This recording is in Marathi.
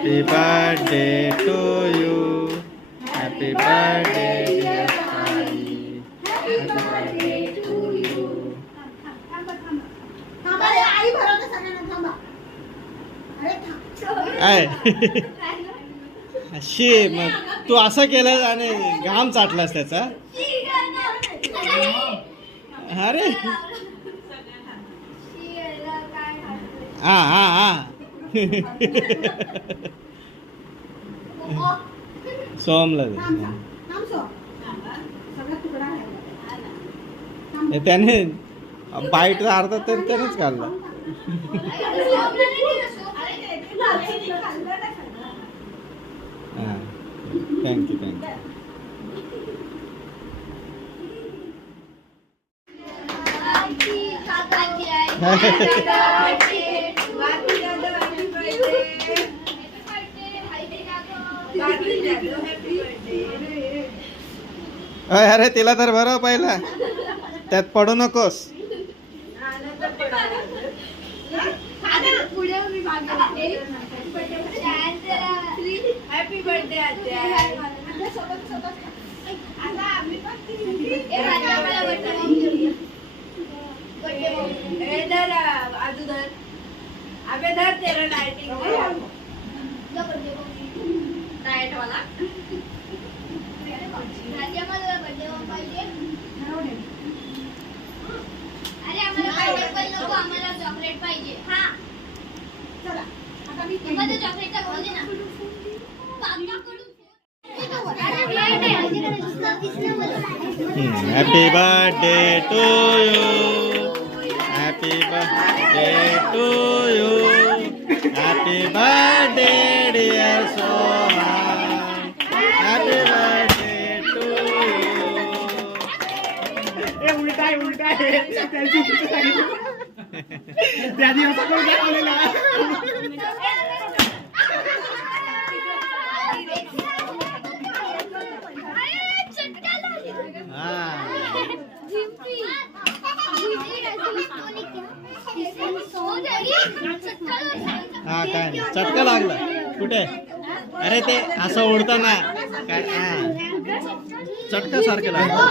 Happy birthday to you. Happy birthday dear Sai. Happy birthday to you. आय शी मग तू असं केलं आणि घाम चाटलास त्याचा. अरे हा हा हा सोमला त्याने बाईट अर्धा तर त्यानेच काढला. हां थँक्यू थँक्यू. अरे तिला तर बरं पहिला त्यात पडू नकोस. हॅपी बर्थडे अबे धर तेरा लाइटिंग डाएट वाला अरे आम्हाला पायनॅपल नको, आम्हाला चॉकलेट पाहिजे. हा चला आता मी तुम्हाला चॉकलेटचा बोल दे ना. Happy birthday to you. Happy birthday to you. Happy birthday dear Sohan. Happy birthday to you. उलटा आहे त्यांची त्याची असं कोण आलेला. हा काय नाही चटका लागला कुठे. अरे ते असं ओढताना काय चटका सारखं लागलं.